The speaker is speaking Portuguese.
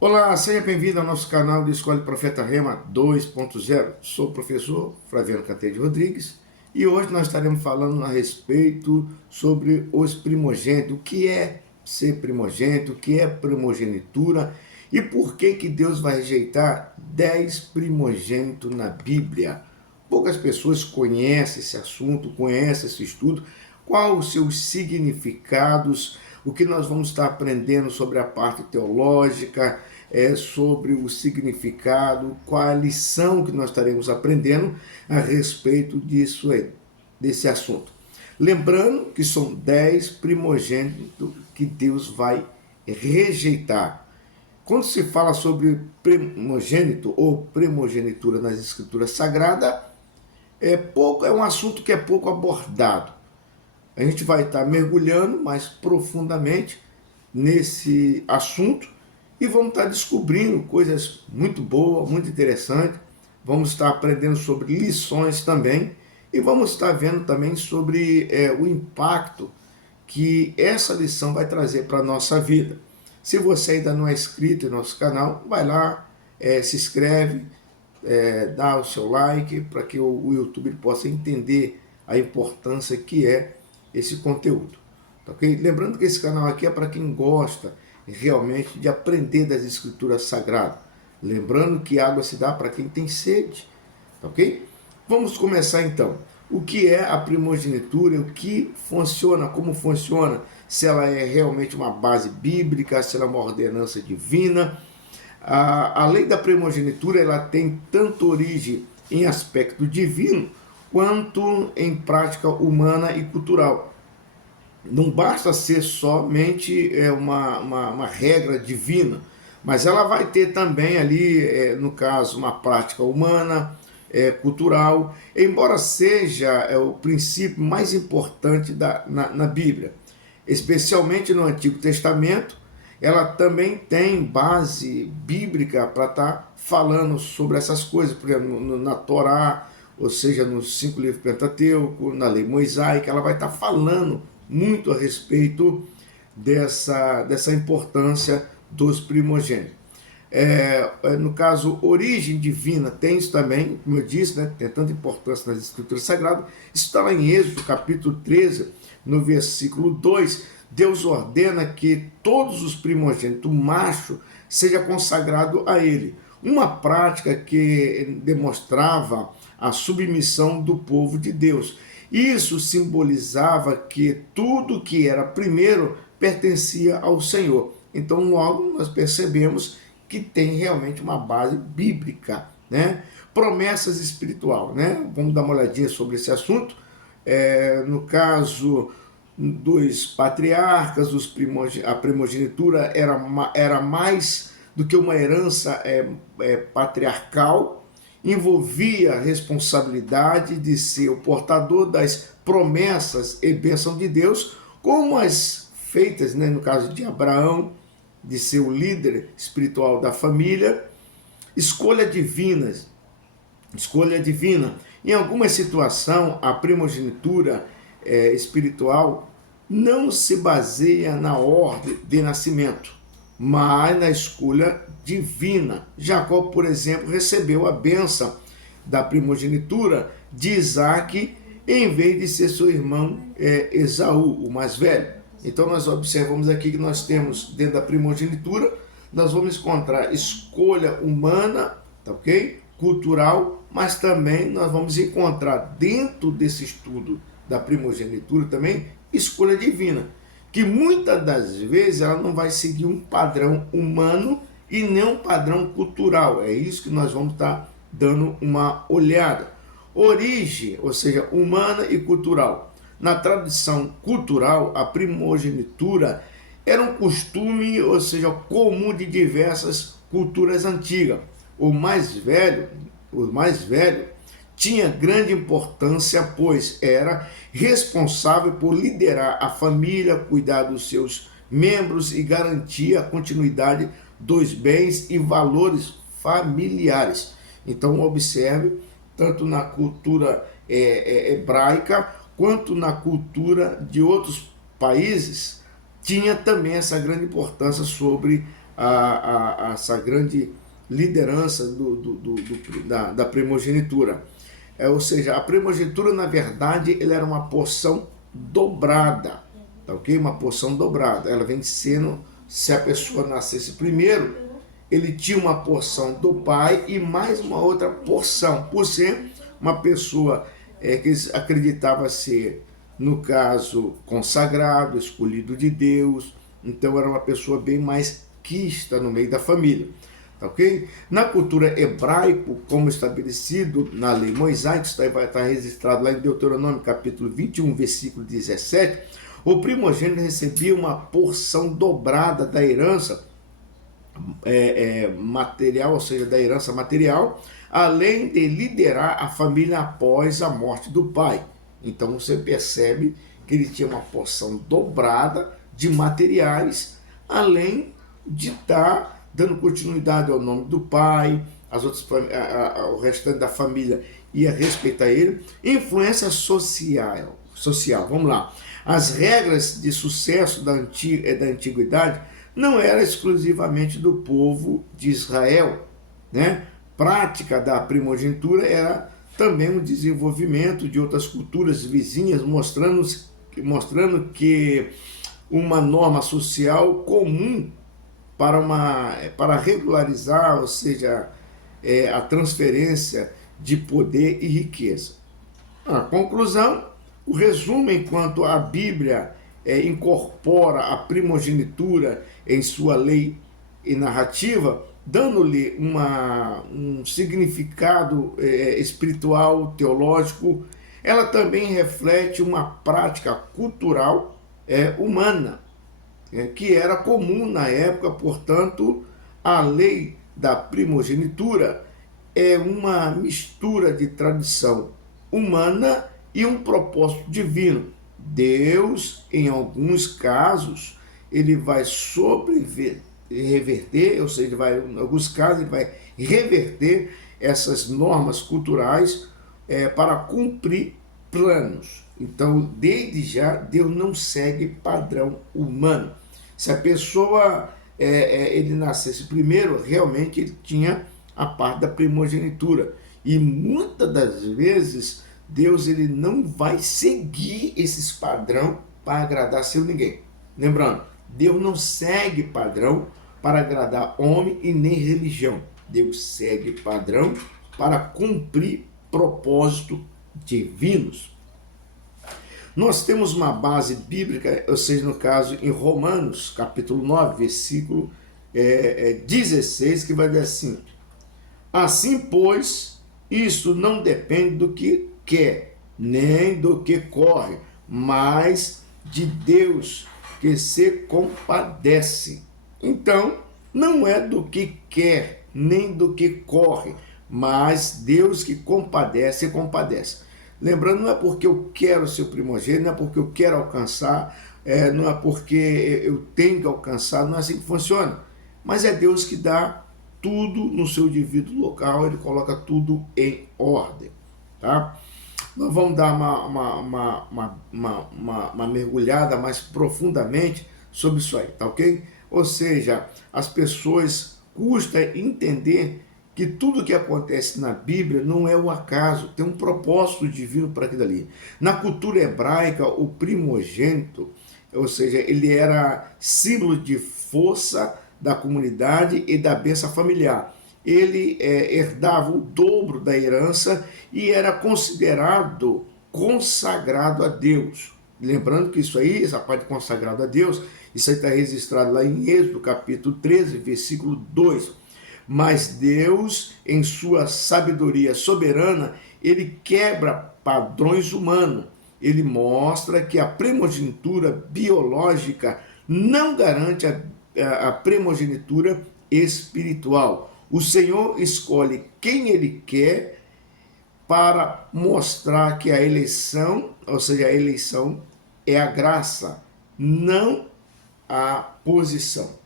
Olá, seja bem-vindo ao nosso canal de Escola de Profeta Rema 2.0. Sou o professor Flaviano Canteiro Rodrigues e hoje nós estaremos falando a respeito sobre os primogênitos, o que é ser primogênito, o que é primogenitura e por que Deus vai rejeitar 10 primogênitos na Bíblia. Poucas pessoas conhecem esse assunto, conhecem esse estudo, quais os seus significados, o que nós vamos estar aprendendo sobre a parte teológica, sobre o significado, qual a lição que nós estaremos aprendendo a respeito disso aí, desse assunto. Lembrando que são 10 primogênitos que Deus vai rejeitar. Quando se fala sobre primogênito ou primogenitura nas escrituras sagradas, é um assunto que é pouco abordado. A gente vai estar mergulhando mais profundamente nesse assunto e vamos estar descobrindo coisas muito boas, muito interessantes. Vamos estar aprendendo sobre lições também e vamos estar vendo também sobre o impacto que essa lição vai trazer para a nossa vida. Se você ainda não é inscrito em nosso canal, vai lá, se inscreve, dá o seu like para que o YouTube possa entender a importância que é esse conteúdo. Tá, ok? Lembrando que esse canal aqui é para quem gosta realmente de aprender das escrituras sagradas. Lembrando que água se dá para quem tem sede. Tá, ok? Vamos começar então. O que é a primogenitura, o que funciona, como funciona, se ela é realmente uma base bíblica, se ela é uma ordenança divina. A lei da primogenitura ela tem tanto origem em aspecto divino, quanto em prática humana e cultural. Não basta ser somente uma regra divina, mas ela vai ter também ali, no caso, uma prática humana, cultural, embora seja o princípio mais importante na Bíblia. Especialmente no Antigo Testamento, ela também tem base bíblica para estar falando sobre essas coisas, por exemplo, na Torá, ou seja, nos 5 livros Pentateuco, na lei mosaica, ela vai estar falando muito a respeito dessa importância dos primogênitos. No caso, origem divina tem isso também, como eu disse, né, tem tanta importância nas escrituras sagradas. Isso está lá em Êxodo, capítulo 13, no versículo 2, Deus ordena que todos os primogênitos macho seja consagrado a ele. Uma prática que demonstrava a submissão do povo de Deus. Isso simbolizava que tudo que era primeiro pertencia ao Senhor. Então, logo, nós percebemos que tem realmente uma base bíblica, né? Promessas espiritual, né? Vamos dar uma olhadinha sobre esse assunto. No caso dos patriarcas, a primogenitura era mais do que uma herança patriarcal, envolvia a responsabilidade de ser o portador das promessas e bênção de Deus, como as feitas, né, no caso de Abraão, de ser o líder espiritual da família. Escolha divina. Em alguma situação, a primogenitura espiritual não se baseia na ordem de nascimento, mas na escolha divina. Jacó, por exemplo, recebeu a bênção da primogenitura de Isaac, em vez de ser seu irmão Esaú, o mais velho. Então nós observamos aqui que nós temos dentro da primogenitura, nós vamos encontrar escolha humana, tá, ok? Cultural, mas também nós vamos encontrar dentro desse estudo da primogenitura também escolha divina, que muitas das vezes ela não vai seguir um padrão humano e nem um padrão cultural. É isso que nós vamos estar dando uma olhada. Origem, ou seja, humana e cultural. Na tradição cultural, a primogenitura era um costume, ou seja, comum de diversas culturas antigas. O mais velho tinha grande importância, pois era responsável por liderar a família, cuidar dos seus membros e garantir a continuidade dos bens e valores familiares. Então observe, tanto na cultura hebraica quanto na cultura de outros países, tinha também essa grande importância sobre a essa grande liderança da primogenitura. Ou seja, a primogenitura, na verdade, ele era uma porção dobrada, tá ok? Uma porção dobrada. Ela vem sendo, se a pessoa nascesse primeiro, ele tinha uma porção do pai e mais uma outra porção, por ser uma pessoa que acreditava ser, no caso, consagrado, escolhido de Deus. Então era uma pessoa bem mais quista no meio da família. Ok? Na cultura hebraica, como estabelecido na lei mosaica, isso vai estar registrado lá em Deuteronômio capítulo 21, versículo 17, o primogênito recebia uma porção dobrada da herança material, ou seja, da herança material, além de liderar a família após a morte do pai. Então você percebe que ele tinha uma porção dobrada de materiais, além de estar dando continuidade ao nome do pai, as outras, o restante da família ia respeitar ele. Influência social, vamos lá. As regras de sucesso da antiguidade não era exclusivamente do povo de Israel, né? Prática da primogenitura era também um desenvolvimento de outras culturas vizinhas, mostrando que uma norma social comum para regularizar, ou seja, a transferência de poder e riqueza. A conclusão, o resumo, enquanto a Bíblia incorpora a primogenitura em sua lei e narrativa, dando-lhe um significado espiritual, teológico, ela também reflete uma prática cultural humana, que era comum na época. Portanto, a lei da primogenitura é uma mistura de tradição humana e um propósito divino. Deus, em alguns casos, ele vai reverter, ou seja, em alguns casos ele vai reverter essas normas culturais para cumprir planos. Então, desde já, Deus não segue padrão humano. Se a pessoa ele nascesse primeiro, realmente ele tinha a parte da primogenitura. E muitas das vezes Deus ele não vai seguir esses padrão para agradar seu ninguém. Lembrando, Deus não segue padrão para agradar homem e nem religião. Deus segue padrão para cumprir propósitos divinos. Nós temos uma base bíblica, ou seja, no caso em Romanos, capítulo 9, versículo 16, que vai dizer assim: assim, pois, isso não depende do que quer, nem do que corre, mas de Deus que se compadece. Então, não é do que quer, nem do que corre, mas Deus que compadece e compadece. Lembrando, não é porque eu quero ser o primogênito, não é porque eu quero alcançar, não é porque eu tenho que alcançar, não é assim que funciona. Mas é Deus que dá tudo no seu devido local, ele coloca tudo em ordem. Tá? Nós vamos dar uma mergulhada mais profundamente sobre isso aí, tá ok? Ou seja, as pessoas custa entender que tudo que acontece na Bíblia não é o acaso, tem um propósito divino para aquilo ali. Na cultura hebraica, o primogênito, ou seja, ele era símbolo de força da comunidade e da bênção familiar. Ele herdava o dobro da herança e era considerado consagrado a Deus. Lembrando que isso aí, essa parte consagrado a Deus, isso aí está registrado lá em Êxodo capítulo 13, versículo 2. Mas Deus, em sua sabedoria soberana, ele quebra padrões humanos. Ele mostra que a primogenitura biológica não garante a primogenitura espiritual. O Senhor escolhe quem ele quer para mostrar que a eleição, ou seja, a eleição é a graça, não a posição.